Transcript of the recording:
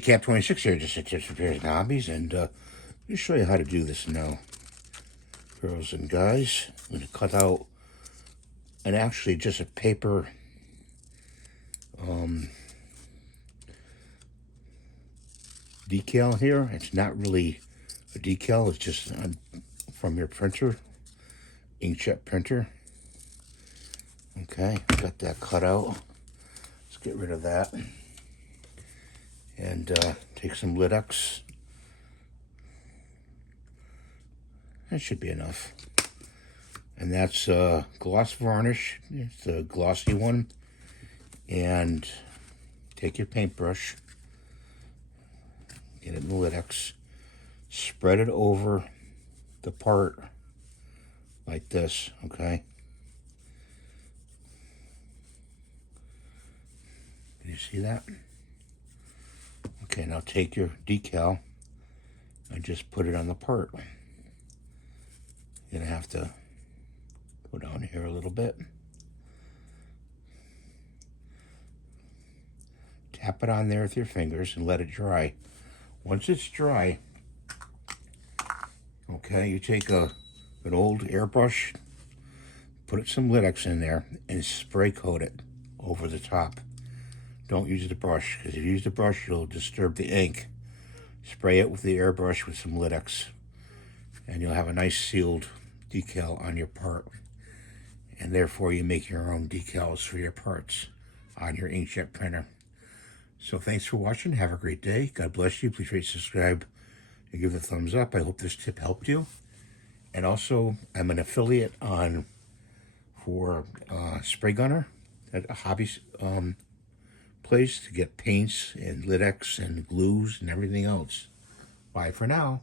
Cap 26 here, just at Tips, Repairs, and Hobbies, and let me show you how to do this now. Girls and guys, I'm going to cut out, and actually just a paper decal here. It's not really a decal, it's just from your printer, inkjet printer. Okay, got that cut out. Let's get rid of that. And take some liquitex. That should be enough. And that's gloss varnish. It's the glossy one. And take your paintbrush, get it in the liquitex, spread it over the part like this, okay? Can you see that? Okay, now take your decal and just put it on the part. You're gonna have to go down here a little bit. Tap it on there with your fingers and let it dry. Once it's dry, okay, you take an old airbrush, put some liquitex in there, and spray coat it over the top. Don't use the brush, because if you use the brush, you'll disturb the ink. Spray it with the airbrush with some liquitex, and you'll have a nice sealed decal on your part. And therefore, you make your own decals for your parts on your inkjet printer. So thanks for watching. Have a great day. God bless you. Please rate, subscribe, and give it a thumbs up. I hope this tip helped you. And also, I'm an affiliate for Spraygunner, at a hobby place to get paints and liquitex and glues and everything else. Bye for now.